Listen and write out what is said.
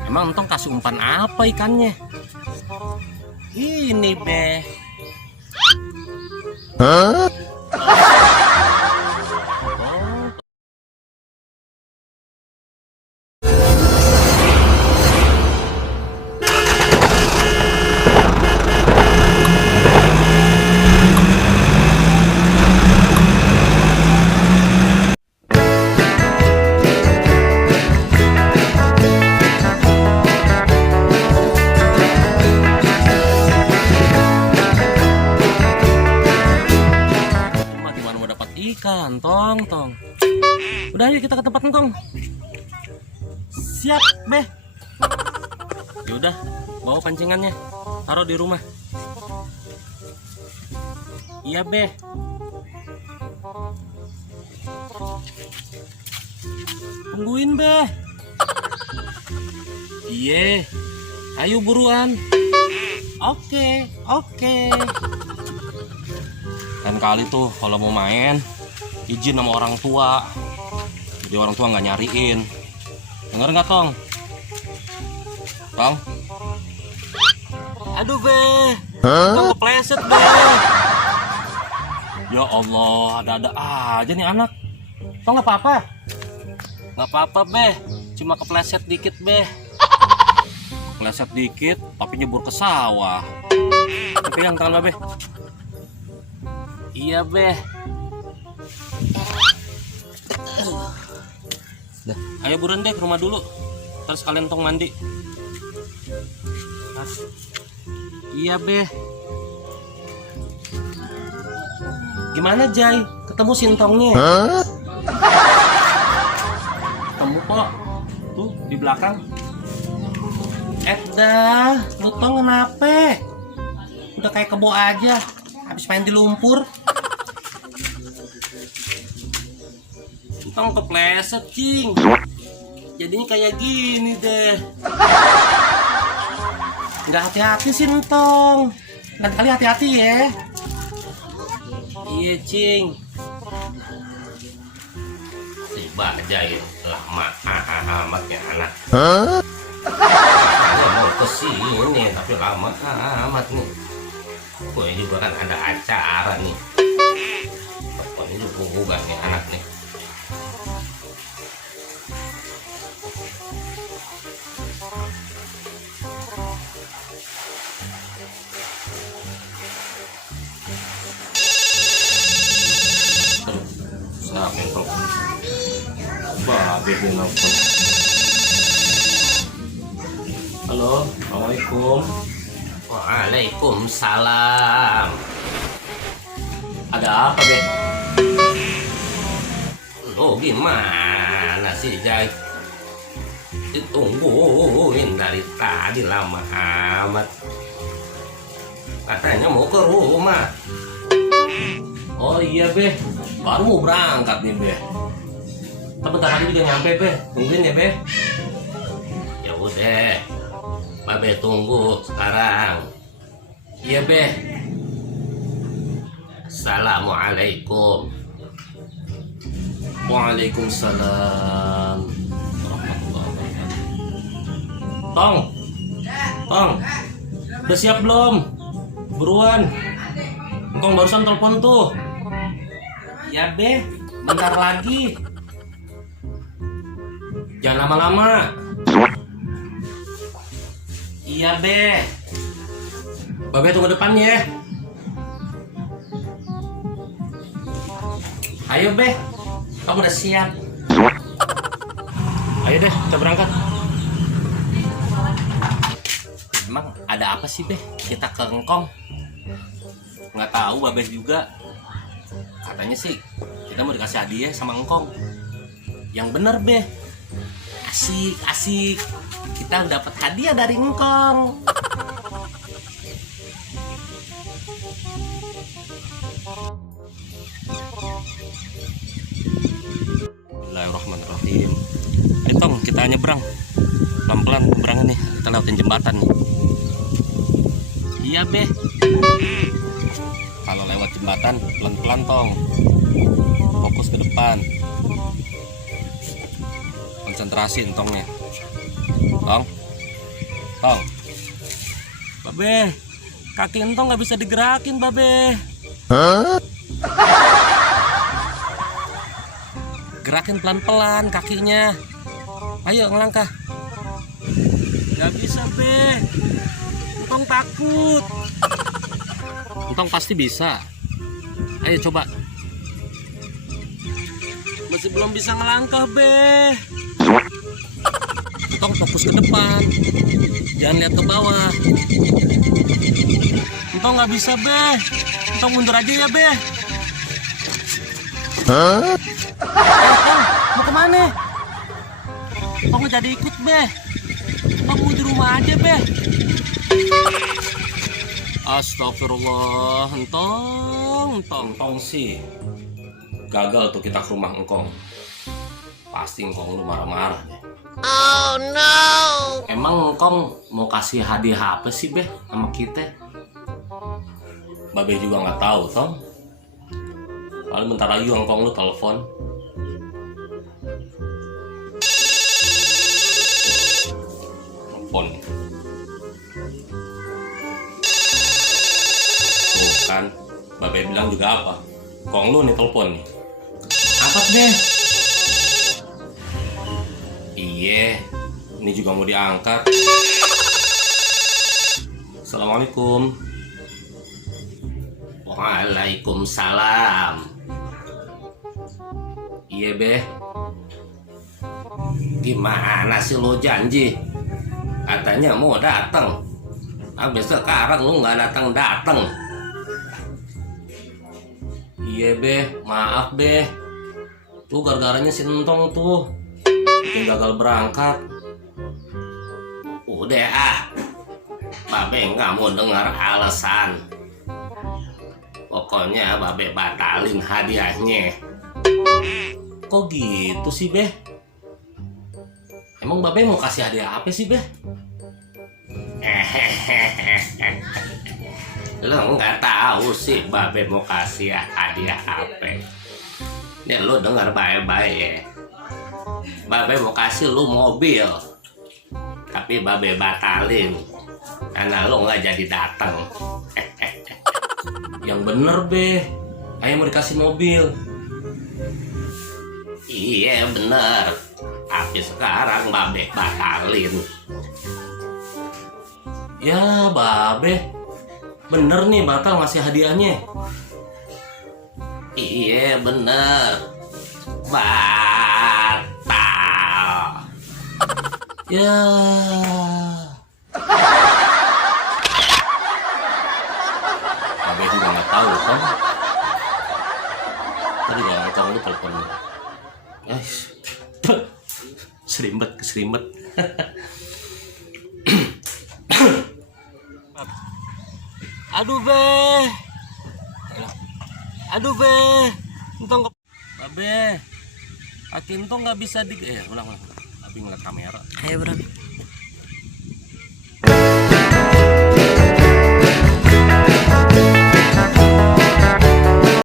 Emang entong kasih umpan apa ikannya? Ini Beh. Hah? Oh, cuma gimana mau dapat ikan, Tong. Udah ayo kita ke tempat Tong. Siap, Beh. Yaudah, bawa pancingannya. Taruh di rumah. Iya, Beh. Tungguin, Beh. Iya. Ayo buruan. Oke. Lain kali tuh kalau mau main izin sama orang tua. Jadi orang tua nggak nyariin. Dengar nggak, Tong? Tong? Aduh, Beh. Tong kepleset, Beh. Ya Allah, ada-ada aja nih anak. Tong nggak apa-apa? Nggak apa-apa, Beh. Cuma kepleset dikit, Beh. Kepleset dikit, tapi nyebur ke sawah. Tapi yang tangan, Beh. Iya, Beh. Dah, ayo buruan deh ke rumah dulu. Terus kalian tong mandi. Iya, Beh. Gimana, Jai? Ketemu sintongnya? Hah? Ketemu kok. Tuh di belakang. Dah, lu tong kenapa? Udah kayak kebo aja. Habis main di lumpur. Tong kepleset, Cing. Jadinya kayak gini deh. Nggak hati-hati sih, Tong. Lain kali hati-hati ya. Iya, Cing. Si Bajai lama amatnya anak. Hah? Dia mau kesini tapi lama amat nih. Gue juga kan ada acara nih. Pokoknya juga nih anak nih. Siapa yang telepon? Babe dia nelfon. Halo, assalamualaikum. Waalaikumsalam. Ada apa, Be? Lo gimana sih, Jai? Ditungguin dari tadi lama amat. Katanya mau ke rumah. Oh iya, Be. Baru mau berangkat nih, Be. Bentar lagi juga nyampe, Be. Tungguin ya, Be. Ya udah. Babe tunggu sekarang. Iya, Be. Assalamualaikum. Waalaikumsalam warahmatullahi wabarakatuh. Tong, udah siap belum? Buruan. Engkong barusan telepon tuh. Ya, Be, bentar lagi. Jangan lama-lama. Iya, Be. Babe tunggu depan ya. Ayo, Be. Kamu udah siap. Ayo deh, kita berangkat. Emang ada apa sih, Be? Kita ke Engkong. Nggak tahu, Babe juga. Katanya sih kita mau dikasih hadiah sama Engkong. Yang bener, Be. Asik. Kita dapat hadiah dari Engkong. Bismillahirrahmanirrahim. Tong, kita nyebrang. Pelan-pelan nyebrangnya nih. Kita lewatin jembatan nih. Iya, Be. Kalau lewat jembatan pelan-pelan, Tong. Fokus ke depan. Konsentrasi, Tongnya. Tong. Tong. Babe, kaki entong nggak bisa digerakin, Babe. Gerakin pelan-pelan kakinya. Ayo ngelangkah. Nggak bisa, Be. Entong takut. Entong pasti bisa. Ayo coba. Masih belum bisa ngelangkah, Be. Entong fokus ke depan. Jangan lihat ke bawah. Entong nggak bisa, Be. Entong mundur aja ya, Be. Entong, mau kemana? Entong nggak jadi ikut, Be. Entong mau di rumah aja, Be. Astagfirullah, entong sih. Gagal tuh kita ke rumah engkong. Pasti engkong lu marah-marah deh. Oh no. Emang engkong mau kasih hadiah apa sih, Be, sama kita? Babe juga nggak tahu, Tong. Paling bentar lagi engkong lu telepon. Telepon. Tuh kan, Babe bilang juga apa? Engkong lu nih telepon nih. Angkat deh. Iya, ini juga mau diangkat. Assalamualaikum. Waalaikumsalam. Iya, Be. Gimana sih lo janji? Katanya mau datang. Habis sekarang lu nggak datang. Iya, Be. Maaf, Be. Tuh gara-garanya si Entong tuh bikin gagal berangkat. Udah Babe nggak mau dengar alasan. Pokoknya Babe batalin hadiahnya. Kok gitu sih, Be? Emang Babe mau kasih hadiah apa sih, Be? Lo nggak tahu sih Babe mau kasih hadiah apa. Nih lo dengar baik-baik ya. Babe mau kasih lu mobil, tapi Babe batalin karena lu nggak jadi datang. Yang bener, Be. Ayah mau dikasih mobil. Iya bener, tapi sekarang Babe batalin. Ya Babe, bener nih batal ngasih hadiahnya. Iya bener, batal. Ya. Babe juga nggak tahu kan. Tadi nggak ngomong lu telepon. Keserimbet. Aduh, Be. Entong Babe. Kaki entong nggak bisa ulang. Tapi ngeliat kamera. Ayo, Bro.